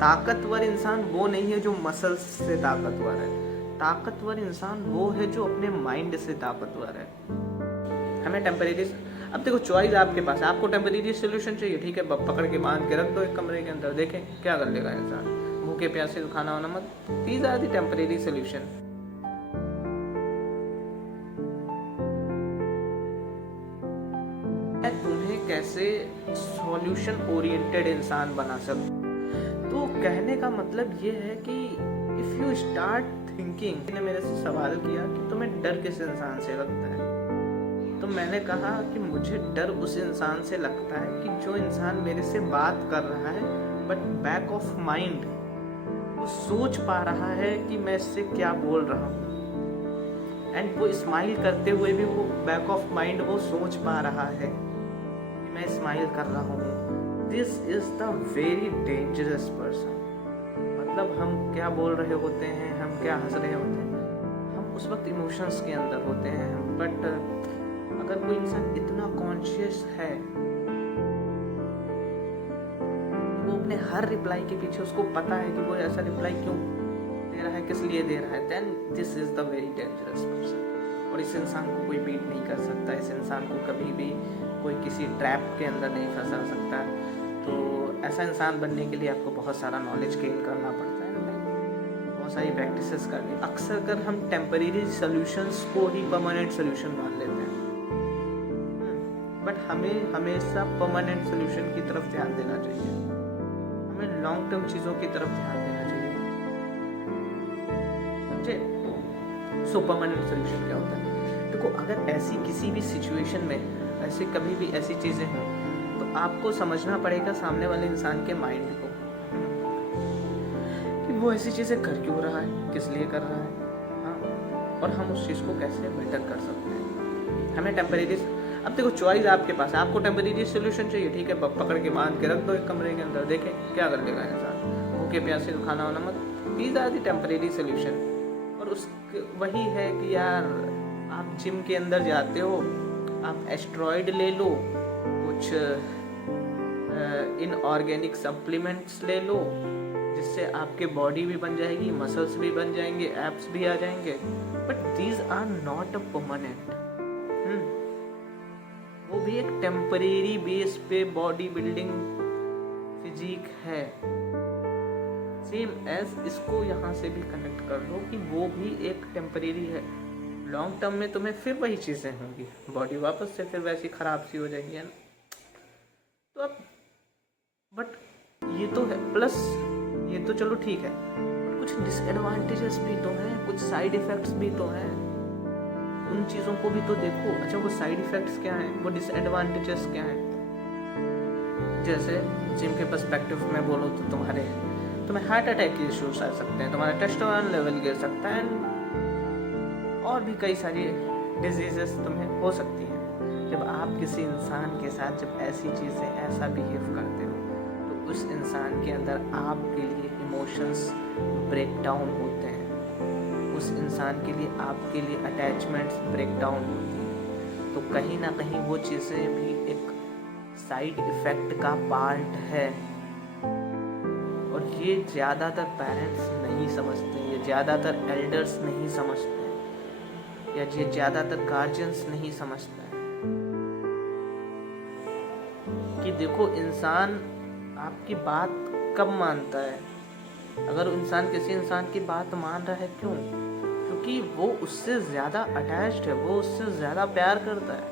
ताकतवर इंसान वो नहीं है जो मसल्स से ताकतवर है, ताकतवर इंसान वो है जो अपने माइंड से ताकतवर है। हमें टेम्परेरी, अब देखो चॉइस आपके पास है, आपको टेम्परेरी सोल्यूशन चाहिए, ठीक है, पकड़ के बांध के रख दो एक कमरे के अंदर, देखें क्या कर लेगा इंसान, भूखे प्यासे खाना वाना मत। These are the temporary solution. तुम्हें कैसे सॉल्यूशन ओरिएंटेड इंसान बना सकते। तो कहने का मतलब ये है कि इफ यू स्टार्ट थिंकिंग, ने मेरे से सवाल किया कि तुम्हें डर किस इंसान से लगता है, तो मैंने कहा कि मुझे डर उस इंसान से लगता है कि जो इंसान मेरे से बात कर रहा है बट बैक ऑफ माइंड वो सोच पा रहा है कि मैं इससे क्या बोल रहा हूँ, एंड वो स्माइल करते हुए भी वो बैक ऑफ माइंड वो सोच पा रहा है कि मैं स्माइल कर रहा हूँ। This is the very dangerous person. मतलब हम क्या बोल रहे होते हैं, हम क्या हंस रहे होते हैं, हम उस वक्त इमोशंस के अंदर होते हैं, बट अगर कोई इंसान इतना कॉन्शियस है, वो अपने हर रिप्लाई के पीछे उसको पता है कि वो ऐसा रिप्लाई क्यों दे रहा है, किस लिए दे रहा है, then this is the very dangerous person. और इस इंसान को कोई बीट नहीं कर सकता, इस इंसान को कभी भी कोई किसी ट्रैप के अंदर नहीं फंसा सकता। तो ऐसा इंसान बनने के लिए आपको बहुत सारा नॉलेज गेन करना पड़ता है, बहुत सारी प्रैक्टिसेस करनी। अक्सर कर हम टेम्परेरी सोल्यूशंस को ही परमानेंट सोल्यूशन मान लेते हैं, बट हमें हमेशा परमानेंट सोल्यूशन की तरफ ध्यान देना चाहिए, हमें लॉन्ग टर्म चीज़ों की तरफ ध्यान देना चाहिए, समझे। सो परमानेंट सोल्यूशन क्या होता है, देखो अगर ऐसी किसी भी सिचुएशन में ऐसे कभी भी ऐसी चीज़ें हों तो आपको समझना पड़ेगा सामने वाले इंसान के माइंड को कि वो ऐसी चीज़ें कर क्यों रहा है, किस लिए कर रहा है, हाँ, और हम उस चीज़ को कैसे बेटर कर सकते हैं। हमें टेम्परेरी, अब देखो चॉइस आपके पास है, आपको टेम्परेरी सोल्यूशन चाहिए, ठीक है, पकड़ के बांध के रख दो एक कमरे के अंदर, देखें क्या कर लेगा इंसान, भूखे प्यासे खाना वाना मत। These are the temporary solution. और उस वही है कि यार आप जिम के अंदर जाते हो, आप एस्ट्रॉयड ले लो, कुछ इनऑर्गेनिक सप्लीमेंट्स ले लो, जिससे आपके बॉडी भी बन जाएगी, मसल्स भी बन जाएंगे, एब्स भी आ जाएंगे, but these are not a permanent. वो भी एक टेम्परेरी बेस पे बॉडी बिल्डिंग फिजिक है। सेम एज इसको यहाँ से भी कनेक्ट कर लो कि वो भी एक टेम्परेरी है, लॉन्ग टर्म में तुम्हें फिर वही चीज़ें होंगी, बॉडी वापस से फिर वैसी ख़राब सी हो जाएगी, है ना। तो अब बट ये तो है, प्लस ये तो चलो ठीक है, कुछ डिसएडवांटेजेस भी तो हैं, कुछ साइड इफ़ेक्ट्स भी तो हैं, उन चीज़ों को भी तो देखो। अच्छा वो साइड इफ़ेक्ट्स क्या हैं, वो डिसएडवांटेजेस क्या हैं। जैसे जिम के पर्सपेक्टिव में बोलो तो तुम्हें हार्ट अटैक के इश्यूज आ सकते हैं, तुम्हारा टेस्टोस्टेरोन लेवल गिर सकता है, और भी कई सारी डिजीजेस तुम्हें हो सकती हैं। जब आप किसी इंसान के साथ जब ऐसी चीज़ें ऐसा बिहेव करते हो तो उस इंसान के अंदर आपके लिए इमोशंस ब्रेक डाउन होते हैं, उस इंसान के लिए आपके लिए अटैचमेंट्स ब्रेक डाउन होती हैं। तो कहीं ना कहीं वो चीज़ें भी एक साइड इफ़ेक्ट का पार्ट है, और ये ज़्यादातर पेरेंट्स नहीं समझते, ये ज़्यादातर एल्डर्स नहीं समझते, या ये ज़्यादातर गार्जियंस नहीं समझते हैं कि देखो इंसान आपकी बात कब मानता है। अगर इंसान किसी इंसान की बात मान रहा है, क्योंकि वो उससे ज़्यादा अटैच्ड है, वो उससे ज़्यादा प्यार करता है।